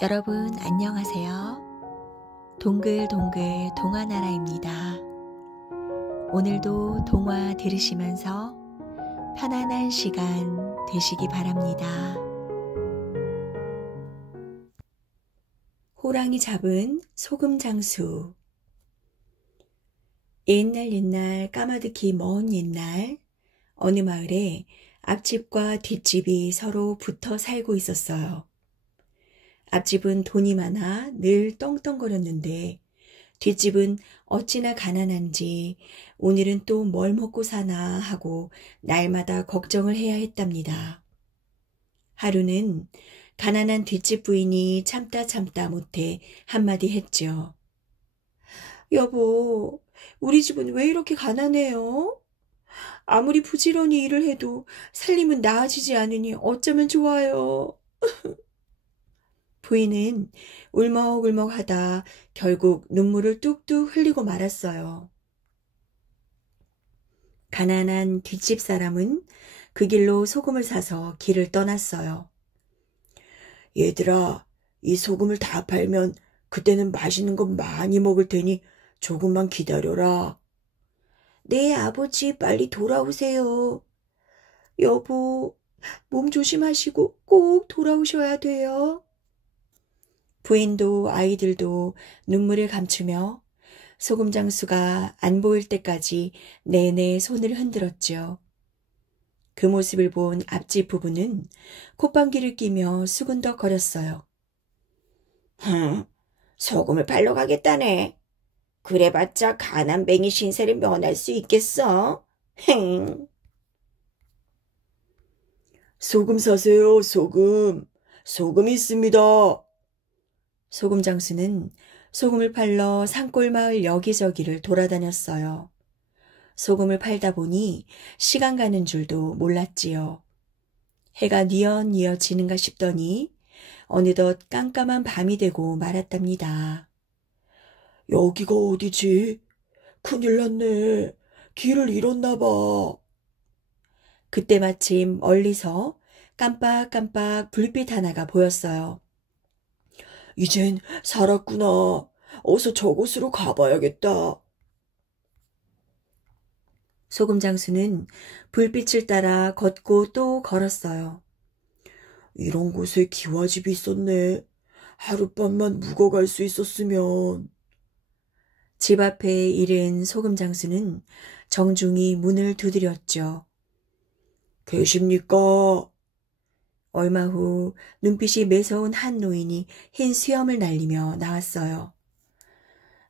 여러분 안녕하세요. 동글동글 동화나라입니다. 오늘도 동화 들으시면서 편안한 시간 되시기 바랍니다. 호랑이 잡은 소금장수. 옛날 까마득히 먼 옛날 어느 마을에 앞집과 뒷집이 서로 붙어 살고 있었어요. 앞집은 돈이 많아 늘 떵떵거렸는데 뒷집은 어찌나 가난한지 오늘은 또 뭘 먹고 사나 하고 날마다 걱정을 해야 했답니다. 하루는 가난한 뒷집 부인이 참다 못해 한마디 했죠. 여보, 우리 집은 왜 이렇게 가난해요? 아무리 부지런히 일을 해도 살림은 나아지지 않으니 어쩌면 좋아요. 부인은 울먹울먹하다 결국 눈물을 뚝뚝 흘리고 말았어요. 가난한 뒷집 사람은 그 길로 소금을 사서 길을 떠났어요. 얘들아, 이 소금을 다 팔면 그때는 맛있는 거 많이 먹을 테니 조금만 기다려라. 네, 아버지, 빨리 돌아오세요. 여보, 몸 조심하시고 꼭 돌아오셔야 돼요. 부인도 아이들도 눈물을 감추며 소금장수가 안 보일 때까지 내내 손을 흔들었죠. 그 모습을 본 앞집 부부는 콧방귀를 끼며 수근덕거렸어요. 소금을 팔러 가겠다네. 그래봤자 가난뱅이 신세를 면할 수 있겠어? 소금 사세요, 소금. 소금 있습니다. 소금장수는 소금을 팔러 산골마을 여기저기를 돌아다녔어요. 소금을 팔다 보니 시간 가는 줄도 몰랐지요. 해가 뉘엿뉘엿 지는가 싶더니 어느덧 깜깜한 밤이 되고 말았답니다. 여기가 어디지? 큰일 났네. 길을 잃었나 봐. 그때 마침 멀리서 깜빡깜빡 불빛 하나가 보였어요. 이젠 살았구나. 어서 저곳으로 가봐야겠다. 소금장수는 불빛을 따라 걷고 또 걸었어요. 이런 곳에 기와집이 있었네. 하룻밤만 묵어갈 수 있었으면. 집 앞에 이른 소금장수는 정중히 문을 두드렸죠. 계십니까? 얼마 후 눈빛이 매서운 한 노인이 흰 수염을 날리며 나왔어요.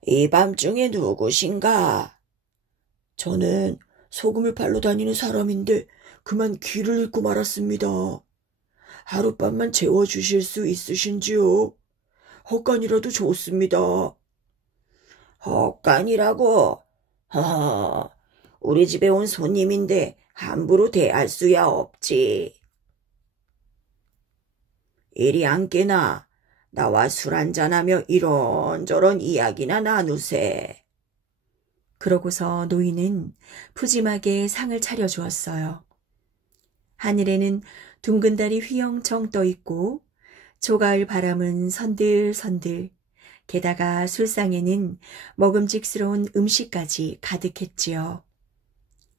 이 밤중에 누구신가? 저는 소금을 팔러 다니는 사람인데 그만 길을 잃고 말았습니다. 하룻밤만 재워주실 수 있으신지요? 헛간이라도 좋습니다. 헛간이라고? 우리 집에 온 손님인데 함부로 대할 수야 없지. 이리 앉게나. 나와 술 한잔하며 이런저런 이야기나 나누세. 그러고서 노인은 푸짐하게 상을 차려주었어요. 하늘에는 둥근 달이 휘영청 떠있고 조가을 바람은 선들선들, 게다가 술상에는 먹음직스러운 음식까지 가득했지요.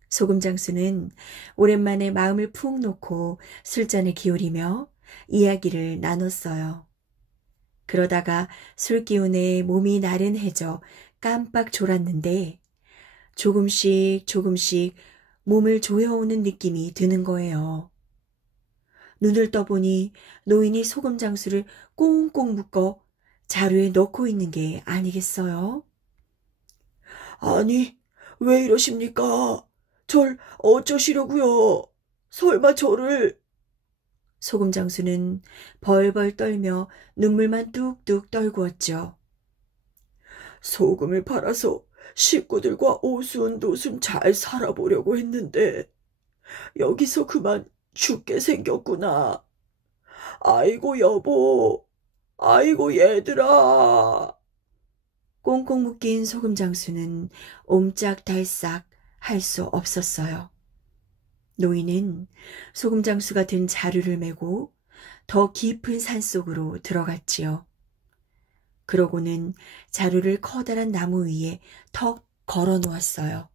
소금장수는 오랜만에 마음을 푹 놓고 술잔에 기울이며 이야기를 나눴어요. 그러다가 술기운에 몸이 나른해져 깜빡 졸았는데 조금씩 몸을 조여오는 느낌이 드는 거예요. 눈을 떠보니 노인이 소금장수를 꽁꽁 묶어 자루에 넣고 있는 게 아니겠어요? 아니, 왜 이러십니까? 절 어쩌시려고요? 설마 저를... 소금장수는 벌벌 떨며 눈물만 뚝뚝 떨구었죠. 소금을 팔아서 식구들과 오순도순 잘 살아보려고 했는데 여기서 그만 죽게 생겼구나. 아이고 여보, 아이고 얘들아. 꽁꽁 묶인 소금장수는 옴짝달싹 할 수 없었어요. 노인은 소금장수가 든 자루를 메고 더 깊은 산속으로 들어갔지요. 그러고는 자루를 커다란 나무 위에 턱 걸어 놓았어요.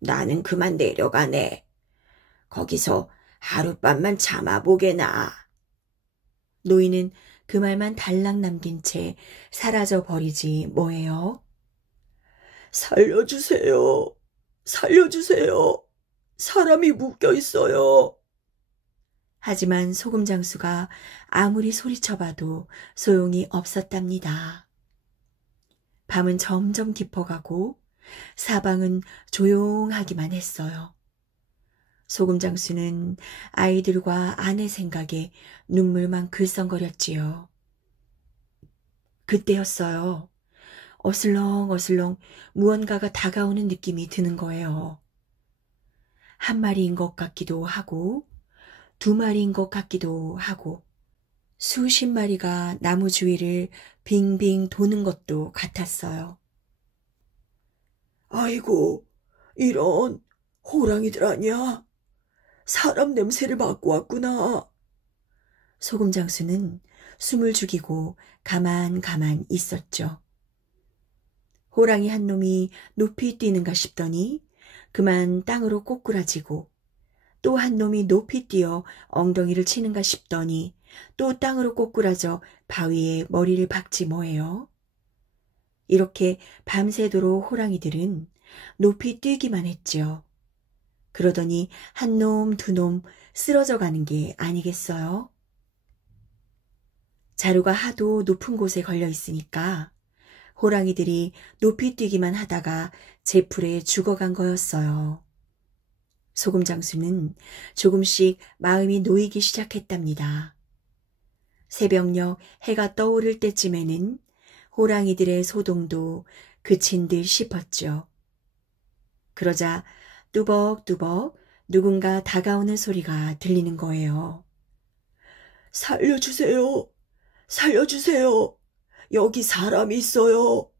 나는 그만 내려가네. 거기서 하룻밤만 참아보게나. 노인은 그 말만 달랑 남긴 채 사라져 버리지 뭐예요. 살려주세요. 살려주세요. 사람이 묶여 있어요. 하지만 소금장수가 아무리 소리쳐봐도 소용이 없었답니다. 밤은 점점 깊어가고 사방은 조용하기만 했어요. 소금장수는 아이들과 아내 생각에 눈물만 글썽거렸지요. 그때였어요. 어슬렁어슬렁 무언가가 다가오는 느낌이 드는 거예요. 한 마리인 것 같기도 하고 두 마리인 것 같기도 하고 수십 마리가 나무 주위를 빙빙 도는 것도 같았어요. 아이고, 이런 호랑이들 아니야? 사람 냄새를 맡고 왔구나. 소금장수는 숨을 죽이고 가만 있었죠. 호랑이 한 놈이 높이 뛰는가 싶더니 그만 땅으로 꼬꾸라지고 또 한 놈이 높이 뛰어 엉덩이를 치는가 싶더니 또 땅으로 꼬꾸라져 바위에 머리를 박지 뭐예요. 이렇게 밤새도록 호랑이들은 높이 뛰기만 했지요. 그러더니 한 놈, 두 놈 쓰러져 가는 게 아니겠어요? 자루가 하도 높은 곳에 걸려 있으니까 호랑이들이 높이 뛰기만 하다가 제풀에 죽어간 거였어요. 소금장수는 조금씩 마음이 놓이기 시작했답니다. 새벽녘 해가 떠오를 때쯤에는 호랑이들의 소동도 그친 듯 싶었죠. 그러자 뚜벅뚜벅 누군가 다가오는 소리가 들리는 거예요. 살려주세요. 살려주세요. 여기 사람이 있어요.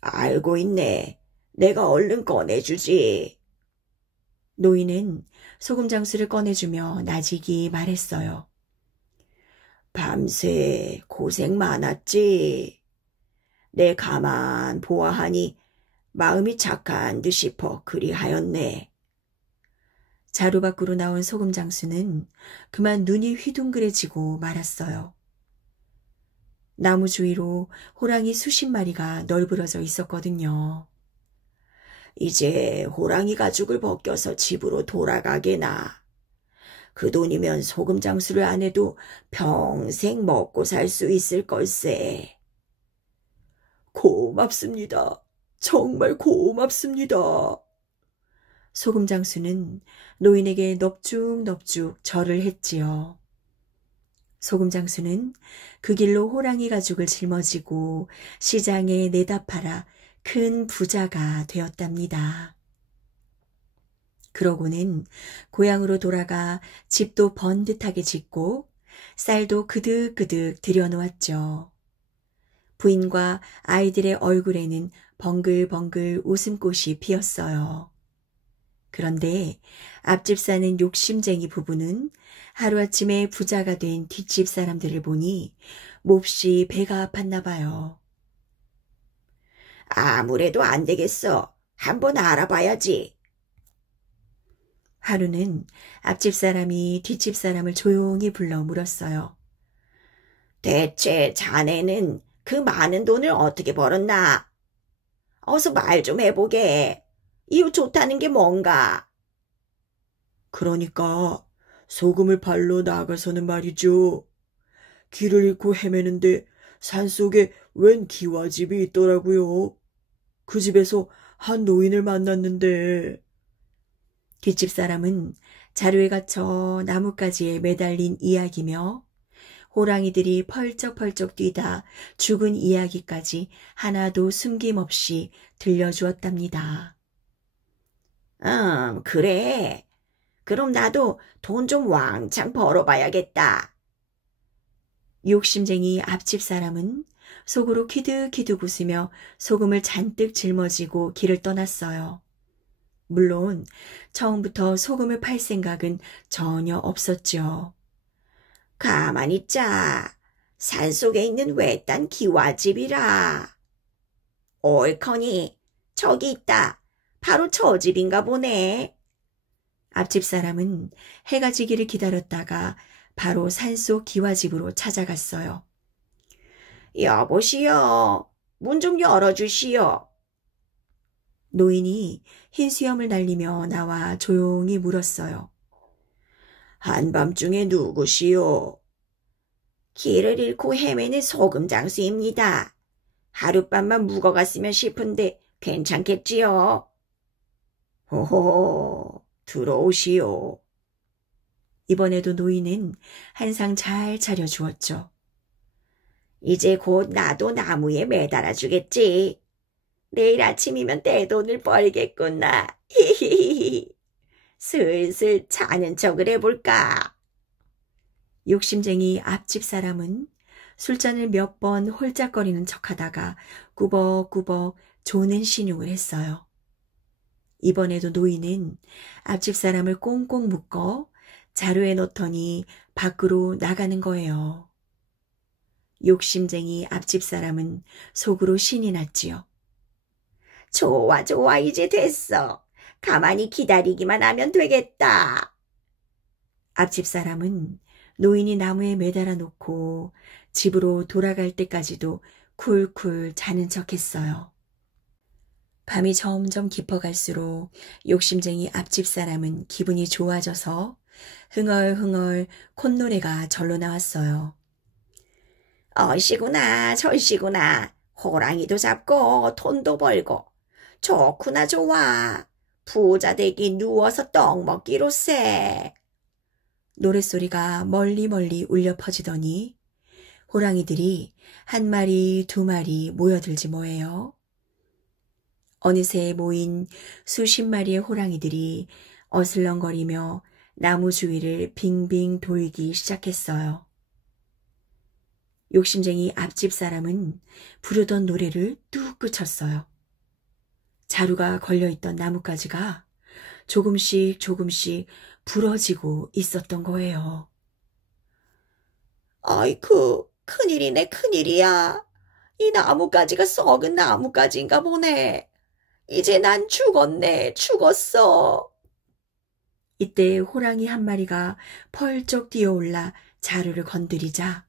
알고 있네. 내가 얼른 꺼내주지. 노인은 소금장수를 꺼내주며 나지기 말했어요. 밤새 고생 많았지. 내 가만 보아하니 마음이 착한 듯 싶어 그리하였네. 자루 밖으로 나온 소금장수는 그만 눈이 휘둥그레지고 말았어요. 나무 주위로 호랑이 수십 마리가 널브러져 있었거든요. 이제 호랑이 가죽을 벗겨서 집으로 돌아가게나. 그 돈이면 소금장수를 안 해도 평생 먹고 살 수 있을 걸세. 고맙습니다. 정말 고맙습니다. 소금장수는 노인에게 넙죽넙죽 절을 했지요. 소금장수는 그 길로 호랑이 가죽을 짊어지고 시장에 내다 팔아 큰 부자가 되었답니다. 그러고는 고향으로 돌아가 집도 번듯하게 짓고 쌀도 그득그득 들여놓았죠. 부인과 아이들의 얼굴에는 벙글벙글 웃음꽃이 피었어요. 그런데 앞집 사는 욕심쟁이 부부는 하루아침에 부자가 된 뒷집 사람들을 보니 몹시 배가 아팠나 봐요. 아무래도 안 되겠어. 한번 알아봐야지. 하루는 앞집 사람이 뒷집 사람을 조용히 불러 물었어요. 대체 자네는 그 많은 돈을 어떻게 벌었나? 어서 말 좀 해보게. 이유 좋다는 게 뭔가? 그러니까 소금을 팔러 나가서는 말이죠. 길을 잃고 헤매는데 산속에 웬 기와집이 있더라고요. 그 집에서 한 노인을 만났는데. 뒷집 사람은 자루에 갇혀 나뭇가지에 매달린 이야기며 호랑이들이 펄쩍펄쩍 뛰다 죽은 이야기까지 하나도 숨김없이 들려주었답니다. 그래. 그럼 나도 돈 좀 왕창 벌어봐야겠다. 욕심쟁이 앞집 사람은 속으로 키득키득 웃으며 소금을 잔뜩 짊어지고 길을 떠났어요. 물론 처음부터 소금을 팔 생각은 전혀 없었죠. 가만히 있자. 산속에 있는 외딴 기와집이라. 옳거니 저기 있다. 바로 저 집인가 보네. 앞집 사람은 해가 지기를 기다렸다가 바로 산속 기와집으로 찾아갔어요. 여보시오. 문 좀 열어주시오. 노인이 흰 수염을 날리며 나와 조용히 물었어요. 한밤중에 누구시오? 길을 잃고 헤매는 소금장수입니다. 하룻밤만 묵어갔으면 싶은데 괜찮겠지요? 호호, 들어오시오. 이번에도 노인은 한상 잘 차려주었죠. 이제 곧 나도 나무에 매달아 주겠지. 내일 아침이면 떼돈을 벌겠구나. 히히히히. 슬슬 자는 척을 해볼까. 욕심쟁이 앞집 사람은 술잔을 몇 번 홀짝거리는 척하다가 꾸벅꾸벅 조는 신용을 했어요. 이번에도 노인은 앞집 사람을 꽁꽁 묶어 자루에 넣더니 밖으로 나가는 거예요. 욕심쟁이 앞집 사람은 속으로 신이 났지요. 좋아, 좋아, 이제 됐어. 가만히 기다리기만 하면 되겠다. 앞집 사람은 노인이 나무에 매달아 놓고 집으로 돌아갈 때까지도 쿨쿨 자는 척했어요. 밤이 점점 깊어갈수록 욕심쟁이 앞집 사람은 기분이 좋아져서 흥얼흥얼 콧노래가 절로 나왔어요. 어시구나 절시구나. 호랑이도 잡고 돈도 벌고. 좋구나 좋아. 부자 되기 누워서 떡 먹기로세. 노랫소리가 멀리 울려 퍼지더니 호랑이들이 한 마리 두 마리 모여들지 뭐예요. 어느새 모인 수십 마리의 호랑이들이 어슬렁거리며 나무 주위를 빙빙 돌기 시작했어요. 욕심쟁이 앞집 사람은 부르던 노래를 뚝 그쳤어요. 자루가 걸려있던 나뭇가지가 조금씩 부러지고 있었던 거예요. 아이쿠, 큰일이네, 큰일이야. 이 나뭇가지가 썩은 나뭇가지인가 보네. 이제 난 죽었네, 죽었어. 이때 호랑이 한 마리가 펄쩍 뛰어올라 자루를 건드리자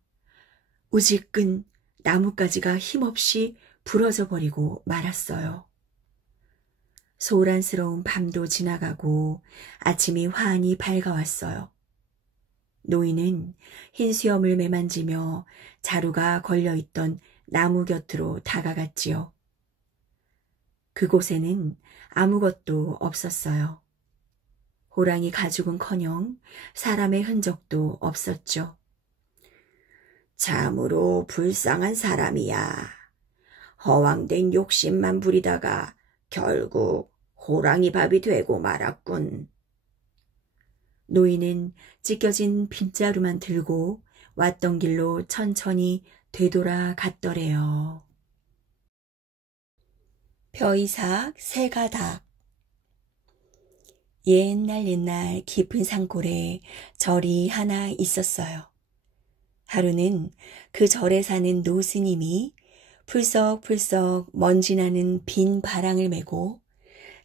우지끈 나뭇가지가 힘없이 부러져 버리고 말았어요. 소란스러운 밤도 지나가고 아침이 환히 밝아왔어요. 노인은 흰 수염을 매만지며 자루가 걸려있던 나무 곁으로 다가갔지요. 그곳에는 아무것도 없었어요. 호랑이 가죽은커녕 사람의 흔적도 없었죠. 참으로 불쌍한 사람이야. 허황된 욕심만 부리다가 결국 호랑이 밥이 되고 말았군. 노인은 찢겨진 빗자루만 들고 왔던 길로 천천히 되돌아갔더래요. 벼이삭 새가닥. 옛날 깊은 산골에 절이 하나 있었어요. 하루는 그 절에 사는 노스님이 풀썩풀썩 먼지나는 빈 바랑을 메고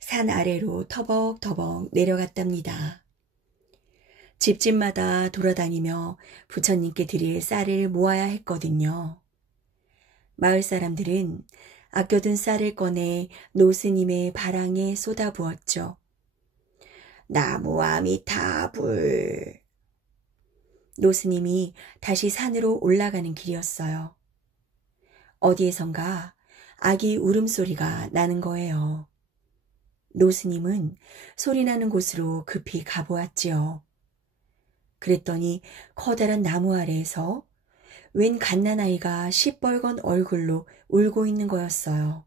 산 아래로 터벅터벅 내려갔답니다. 집집마다 돌아다니며 부처님께 드릴 쌀을 모아야 했거든요. 마을 사람들은 아껴둔 쌀을 꺼내 노스님의 바랑에 쏟아부었죠. 나무아미타불. 노스님이 다시 산으로 올라가는 길이었어요. 어디에선가 아기 울음소리가 나는 거예요. 노스님은 소리나는 곳으로 급히 가보았지요. 그랬더니 커다란 나무 아래에서 웬 갓난아이가 시뻘건 얼굴로 울고 있는 거였어요.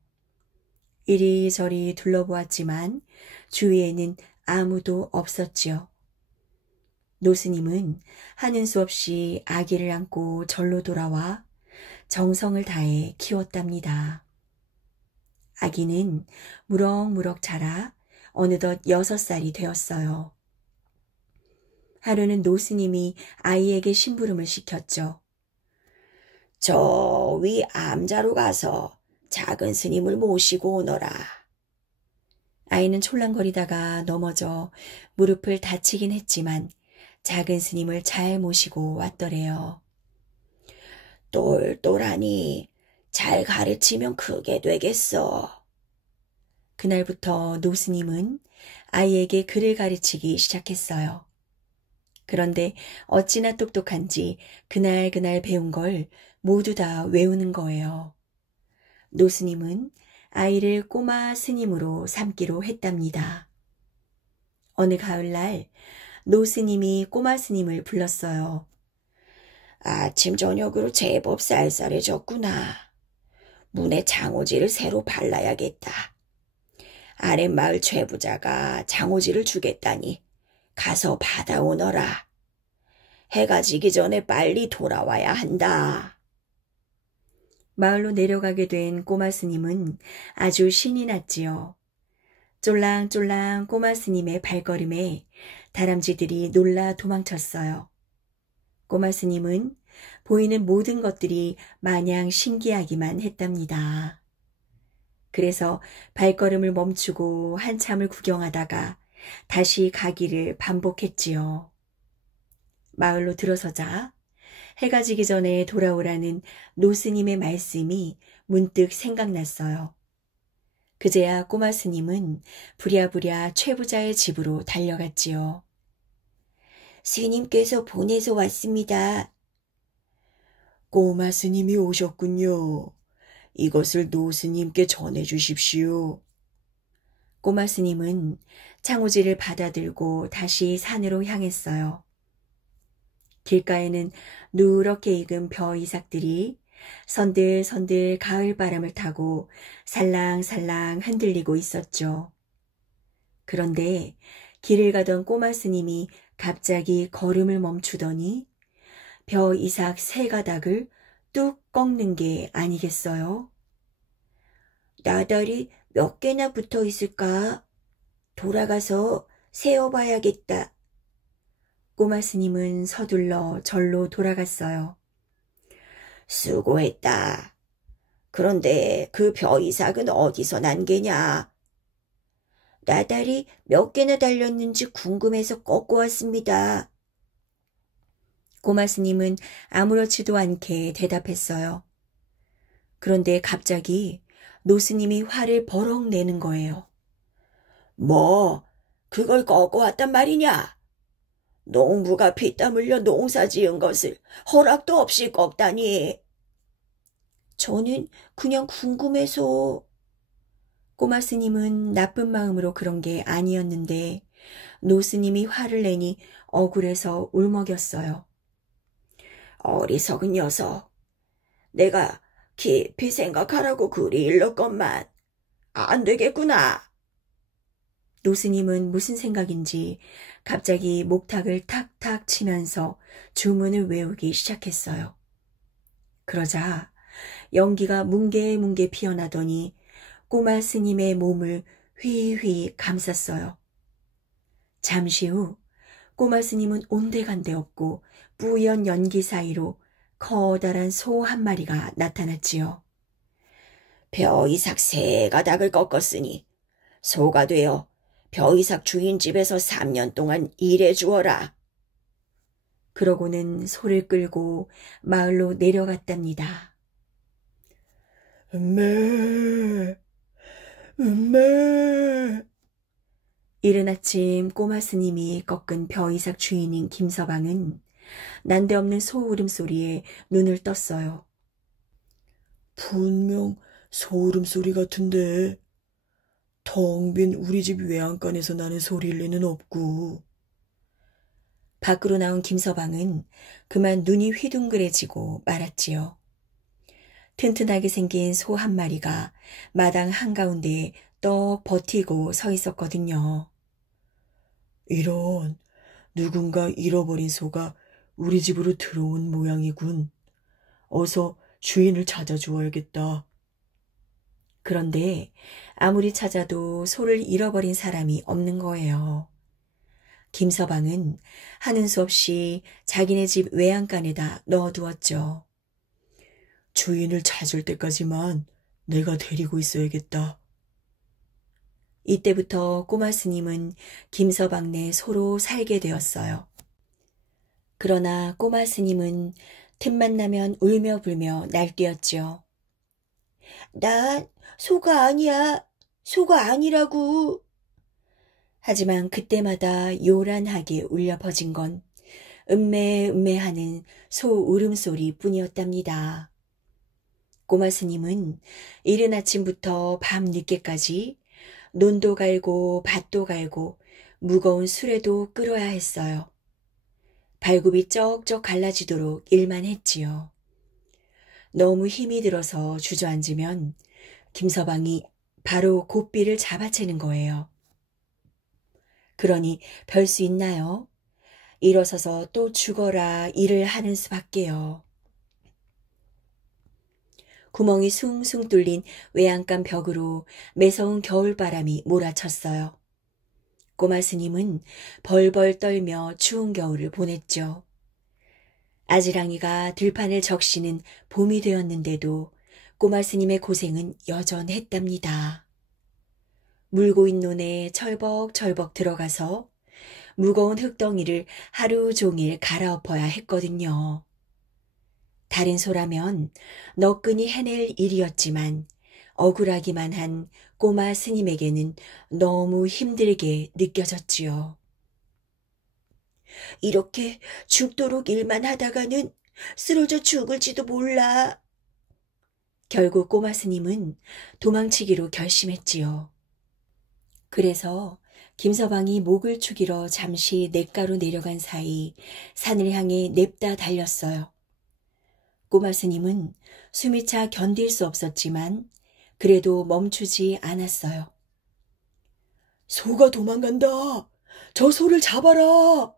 이리저리 둘러보았지만 주위에는 아무도 없었지요. 노스님은 하는 수 없이 아기를 안고 절로 돌아와 정성을 다해 키웠답니다. 아기는 무럭무럭 자라 어느덧 6살이 되었어요. 하루는 노스님이 아이에게 심부름을 시켰죠. 저 위 암자로 가서 작은 스님을 모시고 오너라. 아이는 촐랑거리다가 넘어져 무릎을 다치긴 했지만 작은 스님을 잘 모시고 왔더래요. 똘똘하니 잘 가르치면 크게 되겠어. 그날부터 노스님은 아이에게 글을 가르치기 시작했어요. 그런데 어찌나 똑똑한지 그날 배운 걸 모두 다 외우는 거예요. 노스님은 아이를 꼬마 스님으로 삼기로 했답니다. 어느 가을날 노스님이 꼬마 스님을 불렀어요. 아침 저녁으로 제법 쌀쌀해졌구나. 문에 장호지를 새로 발라야겠다. 아랫마을 최부자가 장호지를 주겠다니 가서 받아오너라. 해가 지기 전에 빨리 돌아와야 한다. 마을로 내려가게 된 꼬마 스님은 아주 신이 났지요. 쫄랑쫄랑 꼬마 스님의 발걸음에 다람쥐들이 놀라 도망쳤어요. 꼬마 스님은 보이는 모든 것들이 마냥 신기하기만 했답니다. 그래서 발걸음을 멈추고 한참을 구경하다가 다시 가기를 반복했지요. 마을로 들어서자 해가 지기 전에 돌아오라는 노스님의 말씀이 문득 생각났어요. 그제야 꼬마 스님은 부랴부랴 최부자의 집으로 달려갔지요. 스님께서 보내서 왔습니다. 꼬마 스님이 오셨군요. 이것을 노스님께 전해주십시오. 꼬마 스님은 창호지를 받아들고 다시 산으로 향했어요. 길가에는 누렇게 익은 벼 이삭들이 선들선들 가을바람을 타고 살랑살랑 흔들리고 있었죠. 그런데 길을 가던 꼬마 스님이 갑자기 걸음을 멈추더니 벼 이삭 3가닥을 뚝 꺾는 게 아니겠어요? 나달이 몇 개나 붙어 있을까? 돌아가서 세어봐야겠다. 꼬마 스님은 서둘러 절로 돌아갔어요. 수고했다. 그런데 그 벼 이삭은 어디서 난 게냐? 나달이 몇 개나 달렸는지 궁금해서 꺾고 왔습니다. 꼬마 스님은 아무렇지도 않게 대답했어요. 그런데 갑자기 노스님이 화를 버럭 내는 거예요. 뭐, 그걸 꺾고 왔단 말이냐? 농부가 피땀 흘려 농사 지은 것을 허락도 없이 꺾다니. 저는 그냥 궁금해서. 꼬마 스님은 나쁜 마음으로 그런 게 아니었는데 노스님이 화를 내니 억울해서 울먹였어요. 어리석은 녀석. 내가 깊이 생각하라고 그리 일렀건만 안 되겠구나. 노스님은 무슨 생각인지 갑자기 목탁을 탁탁 치면서 주문을 외우기 시작했어요. 그러자 연기가 뭉게뭉게 피어나더니 꼬마 스님의 몸을 휘휘 감쌌어요. 잠시 후 꼬마 스님은 온데간데 없고 뿌연 연기 사이로 커다란 소 한 마리가 나타났지요. 벼 이삭 3가닥을 꺾었으니 소가 되어 벼 이삭 주인 집에서 3년 동안 일해 주어라. 그러고는 소를 끌고 마을로 내려갔답니다. 음메. 이른 아침 꼬마 스님이 꺾은 벼 이삭 주인인 김서방은 난데없는 소 울음소리에 눈을 떴어요. 분명 소 울음소리 같은데 텅 빈 우리 집 외양간에서 나는 소리일 리는 없고. 밖으로 나온 김서방은 그만 눈이 휘둥그레지고 말았지요. 튼튼하게 생긴 소 한 마리가 마당 한가운데에 떡 버티고 서 있었거든요. 이런, 누군가 잃어버린 소가 우리 집으로 들어온 모양이군. 어서 주인을 찾아주어야겠다. 그런데 아무리 찾아도 소를 잃어버린 사람이 없는 거예요. 김서방은 하는 수 없이 자기네 집 외양간에다 넣어두었죠. 주인을 찾을 때까지만 내가 데리고 있어야겠다. 이때부터 꼬마 스님은 김서방네 소로 살게 되었어요. 그러나 꼬마 스님은 틈만 나면 울며 불며 날뛰었지요. 난 소가 아니야. 소가 아니라고. 하지만 그때마다 요란하게 울려 퍼진 건 음매음매하는 소 울음소리 뿐이었답니다. 꼬마 스님은 이른 아침부터 밤 늦게까지 논도 갈고 밭도 갈고 무거운 수레도 끌어야 했어요. 발굽이 쩍쩍 갈라지도록 일만 했지요. 너무 힘이 들어서 주저앉으면 김서방이 바로 고삐를 잡아채는 거예요. 그러니 별 수 있나요? 일어서서 또 죽어라 일을 하는 수밖에요. 구멍이 숭숭 뚫린 외양간 벽으로 매서운 겨울바람이 몰아쳤어요. 꼬마 스님은 벌벌 떨며 추운 겨울을 보냈죠. 아지랑이가 들판을 적시는 봄이 되었는데도 꼬마 스님의 고생은 여전했답니다. 물고인 논에 철벅철벅 들어가서 무거운 흙덩이를 하루 종일 갈아엎어야 했거든요. 다른 소라면 너끈히 해낼 일이었지만 억울하기만 한 꼬마 스님에게는 너무 힘들게 느껴졌지요. 이렇게 죽도록 일만 하다가는 쓰러져 죽을지도 몰라. 결국 꼬마 스님은 도망치기로 결심했지요. 그래서 김서방이 목을 축이러 잠시 냇가로 내려간 사이 산을 향해 냅다 달렸어요. 꼬마 스님은 숨이 차 견딜 수 없었지만 그래도 멈추지 않았어요. 소가 도망간다. 저 소를 잡아라.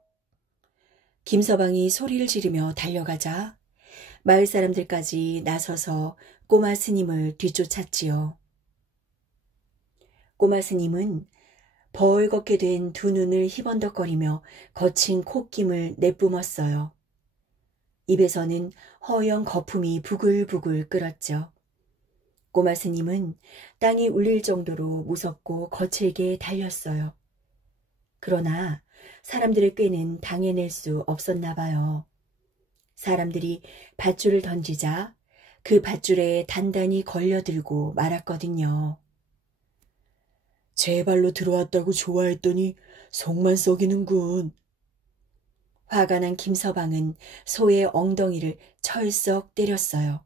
김서방이 소리를 지르며 달려가자 마을 사람들까지 나서서 꼬마 스님을 뒤쫓았지요. 꼬마 스님은 벌겋게 된 두 눈을 희번덕거리며 거친 콧김을 내뿜었어요. 입에서는 허연 거품이 부글부글 끓었죠. 꼬마 스님은 땅이 울릴 정도로 무섭고 거칠게 달렸어요. 그러나 사람들의 꾀는 당해낼 수 없었나 봐요. 사람들이 밧줄을 던지자 그 밧줄에 단단히 걸려들고 말았거든요. 제 발로 들어왔다고 좋아했더니 속만 썩이는군. 화가 난 김서방은 소의 엉덩이를 철썩 때렸어요.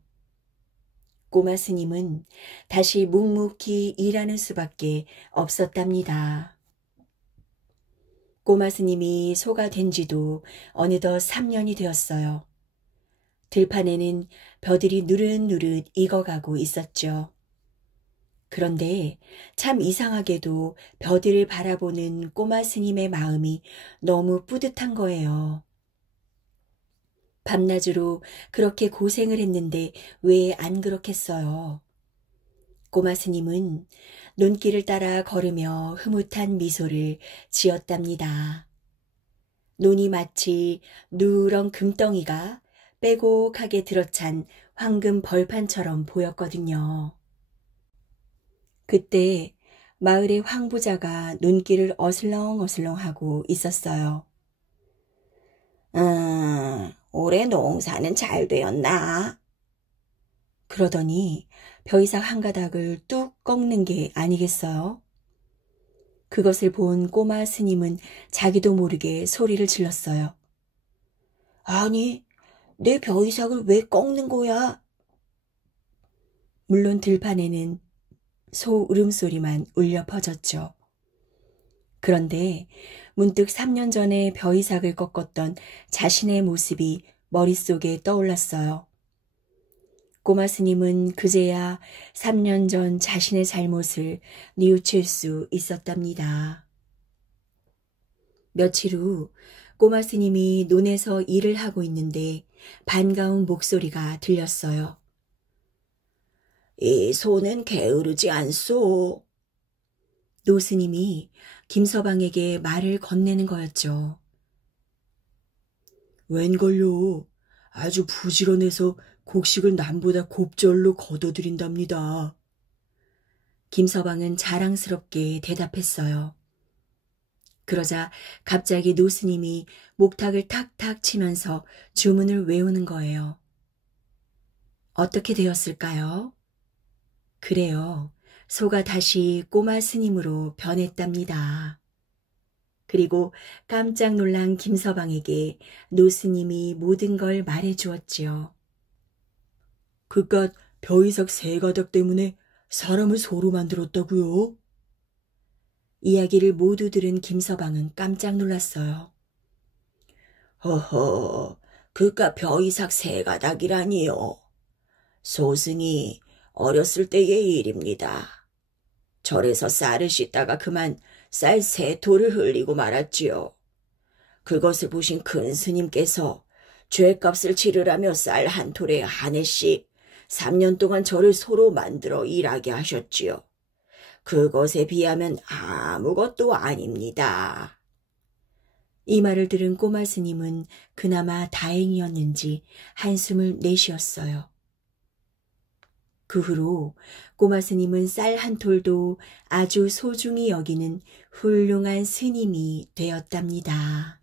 꼬마 스님은 다시 묵묵히 일하는 수밖에 없었답니다. 꼬마 스님이 소가 된 지도 어느덧 3년이 되었어요. 들판에는 벼들이 누릇누릇 익어가고 있었죠. 그런데 참 이상하게도 벼들을 바라보는 꼬마 스님의 마음이 너무 뿌듯한 거예요. 밤낮으로 그렇게 고생을 했는데 왜 안 그렇겠어요? 꼬마 스님은 논길을 따라 걸으며 흐뭇한 미소를 지었답니다. 논이 마치 누런 금덩이가 빼곡하게 들어찬 황금 벌판처럼 보였거든요. 그때 마을의 황부자가 논길을 어슬렁어슬렁하고 있었어요. 올해 농사는 잘 되었나? 그러더니 벼이삭 한 가닥을 뚝 꺾는 게 아니겠어요? 그것을 본 꼬마 스님은 자기도 모르게 소리를 질렀어요. 아니, 내 벼이삭을 왜 꺾는 거야? 물론 들판에는 소 울음소리만 울려 퍼졌죠. 그런데 문득 3년 전에 벼이삭을 꺾었던 자신의 모습이 머릿속에 떠올랐어요. 꼬마 스님은 그제야 3년 전 자신의 잘못을 뉘우칠 수 있었답니다. 며칠 후 꼬마 스님이 논에서 일을 하고 있는데 반가운 목소리가 들렸어요. 이 소는 게으르지 않소. 노스님이 김서방에게 말을 건네는 거였죠. 웬걸요. 아주 부지런해서 곡식을 남보다 곱절로 걷어들인답니다. 김서방은 자랑스럽게 대답했어요. 그러자 갑자기 노스님이 목탁을 탁탁 치면서 주문을 외우는 거예요. 어떻게 되었을까요? 그래요. 소가 다시 꼬마 스님으로 변했답니다. 그리고 깜짝 놀란 김서방에게 노스님이 모든 걸 말해 주었지요. 그깟 벼이삭 세 가닥 때문에 사람을 소로 만들었다고요? 이야기를 모두 들은 김서방은 깜짝 놀랐어요. 허허, 그깟 벼이삭 세 가닥이라니요. 소승이 어렸을 때의 일입니다. 절에서 쌀을 씻다가 그만 쌀 세 톨을 흘리고 말았지요. 그것을 보신 큰 스님께서 죄값을 치르라며 쌀 한 톨에 한 해씩 3년 동안 저를 소로 만들어 일하게 하셨지요. 그것에 비하면 아무것도 아닙니다. 이 말을 들은 꼬마 스님은 그나마 다행이었는지 한숨을 내쉬었어요. 그 후로 꼬마 스님은 쌀 한 톨도 아주 소중히 여기는 훌륭한 스님이 되었답니다.